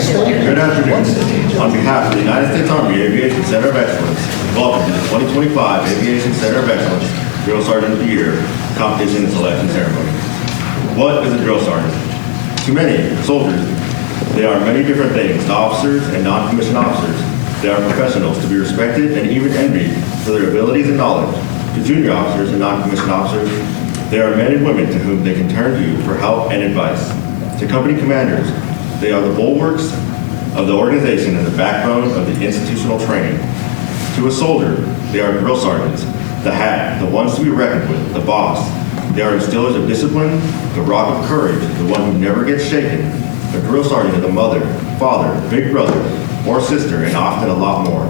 Good afternoon. On behalf of the United States Army Aviation Center of Excellence, welcome to the 2025 Aviation Center of Excellence Drill Sergeant of the Year Competition and Selection Ceremony. What is a drill sergeant? To many soldiers, they are many different things. To officers and non-commissioned officers, they are professionals to be respected and even envied for their abilities and knowledge. To junior officers and non-commissioned officers, they are men and women to whom they can turn to for help and advice. To company commanders, they are the bulwarks of the organization and the backbone of the institutional training. To a soldier, they are drill sergeants, the hat, the ones to be reckoned with, the boss. They are instillers of discipline, the rock of courage, the one who never gets shaken. A drill sergeant is a mother, father, big brother, or sister, and often a lot more.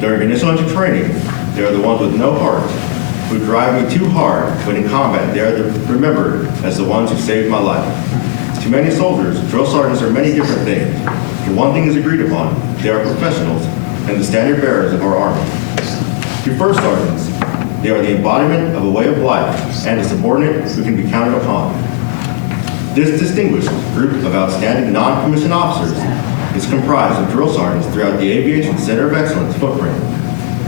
During initial entry training, they are the ones with no heart, who drive me too hard, but in combat, they are remembered as the ones who saved my life. To many soldiers, drill sergeants are many different things. The one thing is agreed upon: they are professionals and the standard bearers of our Army. To first sergeants, they are the embodiment of a way of life and a subordinate who can be counted upon. This distinguished group of outstanding non-commissioned officers is comprised of drill sergeants throughout the Aviation Center of Excellence footprint.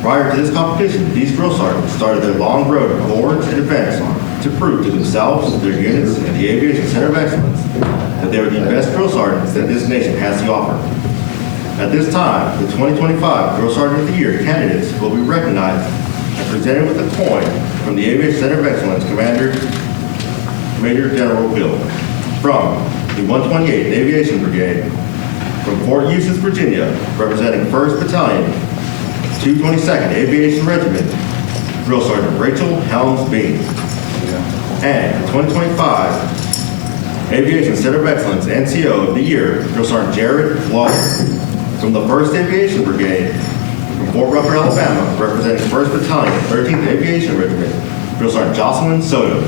Prior to this competition, these drill sergeants started their long road of awards and events to prove to themselves, their units, and the Aviation Center of Excellence that they are the best drill sergeants that this nation has to offer. At this time, the 2025 Drill Sergeant of the Year candidates will be recognized and presented with a coin from the Aviation Center of Excellence Commander, Major General Bill, from the 128th Aviation Brigade, from Fort Eustis, Virginia, representing 1st Battalion, 222nd Aviation Regiment, Drill Sergeant Rachel Helms Bean. And the 2025 Aviation Center of Excellence NCO of the Year, Drill Sergeant Jared Waller, from the 1st Aviation Brigade, from Fort Rucker, Alabama, representing 1st Battalion, 13th Aviation Regiment, Drill Sergeant Jocelyn Soto,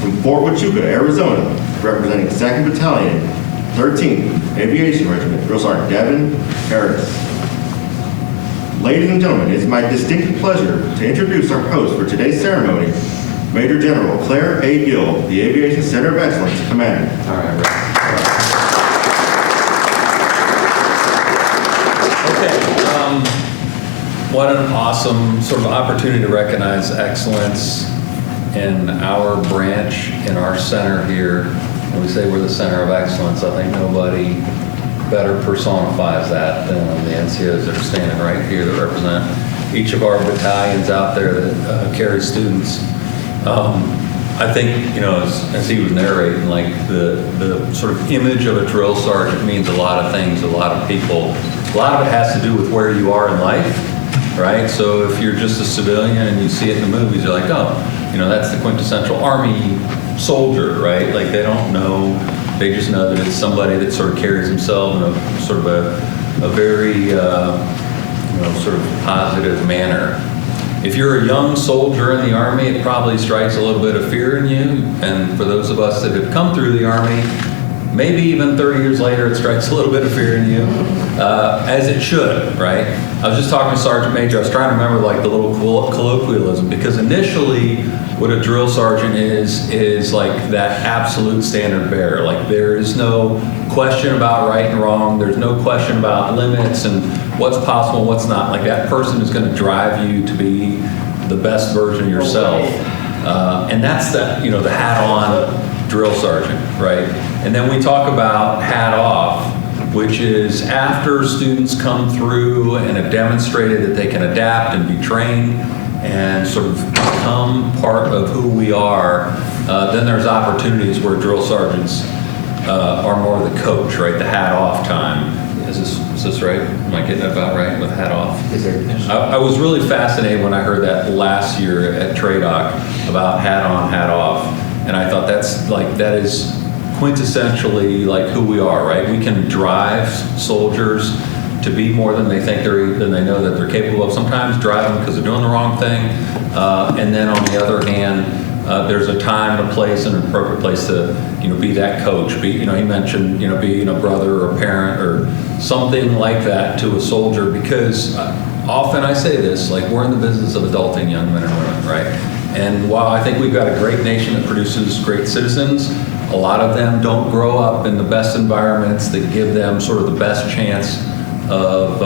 from Fort Huachuca, Arizona, representing 2nd Battalion, 13th Aviation Regiment, Drill Sergeant Devin Harris. Ladies and gentlemen, it is my distinct pleasure to introduce our host for today's ceremony, Major General Claire A. Gill, the Aviation Center of Excellence Commander. All right. Okay. What an awesome sort of opportunity to recognize excellence in our branch, in our center here. When we say we're the center of excellence, I think nobody better personifies that than the NCOs that are standing right here that represent each of our battalions out there that carry students. I think, as he was narrating, like the sort of image of a drill sergeant means a lot of things to a lot of people. A lot of it has to do with where you are in life, right? So if you're just a civilian and you see it in the movies, you're like, oh, that's the quintessential Army soldier, right? Like they don't know, they just know that it's somebody that sort of carries himself in a sort of a very, sort of positive manner. If you're a young soldier in the Army, it probably strikes a little bit of fear in you. And for those of us that have come through the Army, maybe even 30 years later, it strikes a little bit of fear in you, as it should, right? I was just talking to Sergeant Major. I was trying to remember like the little colloquialism, because initially what a drill sergeant is like that absolute standard bearer. Like there is no question about right and wrong. There's no question about limits and what's possible and what's not. Like that person is going to drive you to be the best version of yourself. And that's the hat on drill sergeant, right? And then we talk about hat off, which is after students come through and have demonstrated that they can adapt and be trained and sort of become part of who we are, then there's opportunities where drill sergeants are more the coach, right? The hat off time. Is this right? Am I getting that about right with hat off? I was really fascinated when I heard that last year at TRADOC about hat on, hat off. And I thought that is quintessentially like who we are, right? We can drive soldiers to be more than they know that they're capable of. Sometimes drive them because they're doing the wrong thing. And then on the other hand, there's a time, a place, and an appropriate place to, be that coach. He mentioned, being a brother or a parent or something like that to a soldier, because often I say this, like we're in the business of adulting young men and women, right? And while I think we've got a great nation that produces great citizens, A lot of them don't grow up in the best environments that give them sort of the best chance of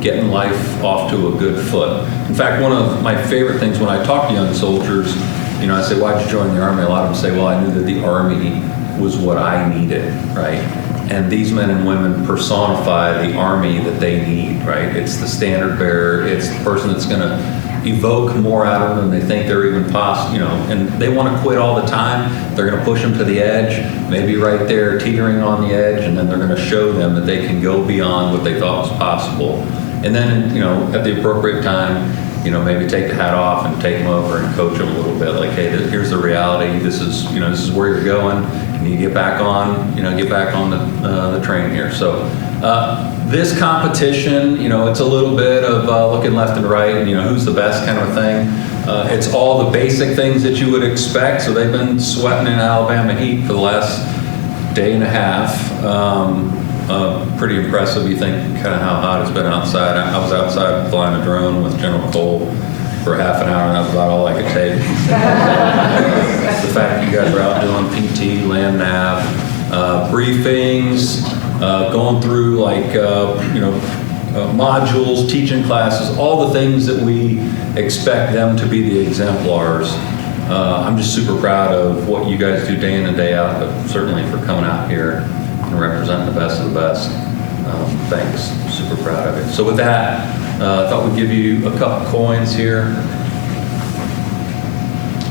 getting life off to a good foot. In fact, one of my favorite things when I talk to young soldiers, I say, why'd you join the Army? A lot of them say, well, I knew that the Army was what I needed, right? And these men and women personify the Army that they need, right? It's the standard bearer. It's the person that's going to evoke more out of them than they think they're even possible, and they want to quit all the time. They're going to push them to the edge, maybe right there teetering on the edge, and then they're going to show them that they can go beyond what they thought was possible. And then, at the appropriate time, maybe take the hat off and take them over and coach them a little bit. Like, hey, here's the reality. This is where you're going. And you get back on, the train here. So this competition, it's a little bit of looking left and right, and who's the best kind of a thing. It's all the basic things that you would expect. So they've been sweating in Alabama heat for the last day and a half. Pretty impressive. You think kind of how hot it's been outside. I was outside flying a drone with General Cole for half an hour, and that was about all I could take. The fact that you guys are out doing PT, land nav, briefings, going through modules, teaching classes, all the things that we expect them to be the exemplars. I'm just super proud of what you guys do day in and day out, but certainly for coming out here and representing the best of the best. Thanks. Super proud of it. So with that, I thought we'd give you a couple coins here,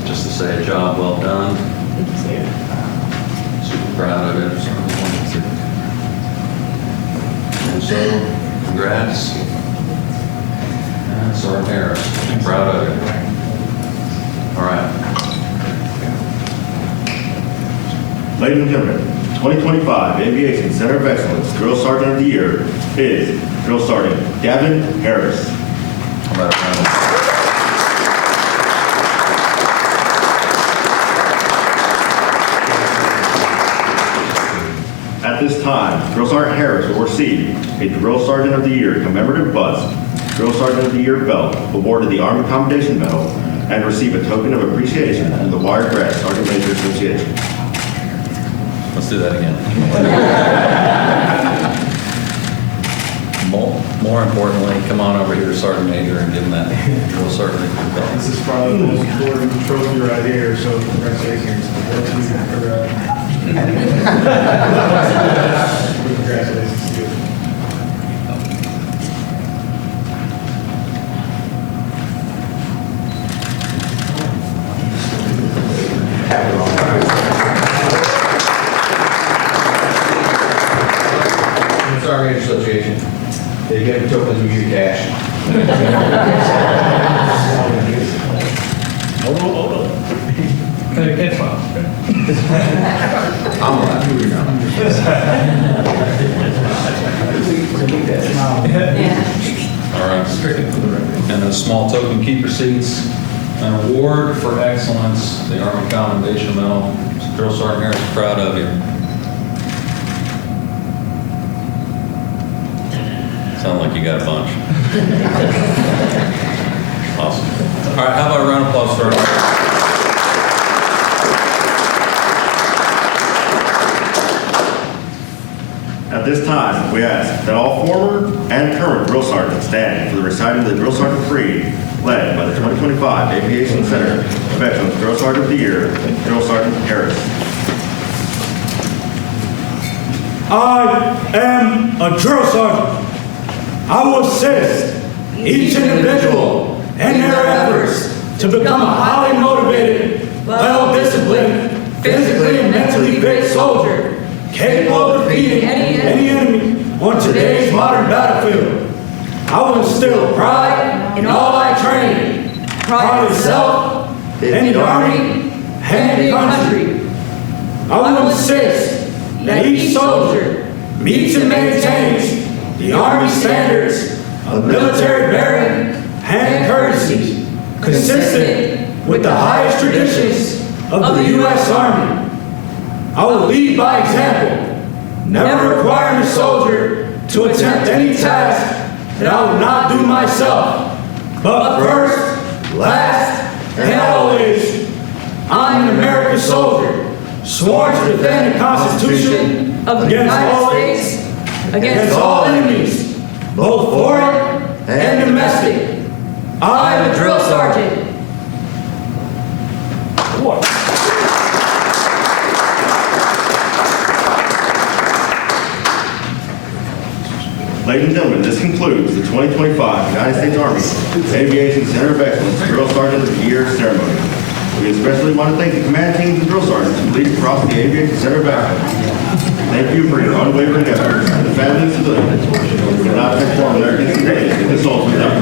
just to say a job well done. Super proud of it. And so, congrats. Sergeant Harris. I'm proud of it. All right. Ladies and gentlemen, 2025 Aviation Center of Excellence Drill Sergeant of the Year is Drill Sergeant Gavin Harris. How about a round of At this time, Drill Sergeant Harris will receive a Drill Sergeant of the Year commemorative bust, Drill Sergeant of the Year belt, awarded the Army Commendation Medal, and receive a token of appreciation from the Wiregrass Sergeant Major Association. Let's do that again. More importantly, come on over here, Sergeant Major, and give him that Drill Sergeant belt. This is probably the most important trophy right here, so congratulations. Congratulations to you. Army Association. They get the tokens, we give you cash. Hold on. Can't file. I'm allowed to now. All right. And a small token, keep receipts. An award for excellence, the Army Commendation Medal. Drill Sergeant Harris is proud of you. Sound like you got a bunch. Awesome. All right, how about a round of applause for our... At this time, we ask that all former and current drill sergeants stand for the reciting of the Drill Sergeant Creed, led by the 2025 Aviation Center of Excellence Drill Sergeant of the Year, Drill Sergeant Harris. I am a drill sergeant. I will assist each individual in their efforts to become a highly motivated, well-disciplined, physically and mentally fit soldier, capable of defeating any enemy on today's modern battlefield. I will instill pride in all I train, pride in self, in the Army, and the country. I will insist that each soldier meets and maintains the Army standards of military bearing and courtesy, consistent with the highest traditions of the U.S. Army. I will lead by example, never requiring a soldier to attempt any task that I will not do myself. But first, last, and always, I'm an American soldier, sworn to defend the Constitution of the against all United States against all enemies, both foreign and domestic. I am a drill sergeant. Ladies and gentlemen, this concludes the 2025 United States Army Aviation Center of Excellence Drill Sergeant of the Year ceremony. We especially want to thank the command teams and drill sergeants who lead across the Aviation Center of Excellence. Thank you for your unwavering efforts, and the families of civilians who cannot perform their duties in this ultimate effort.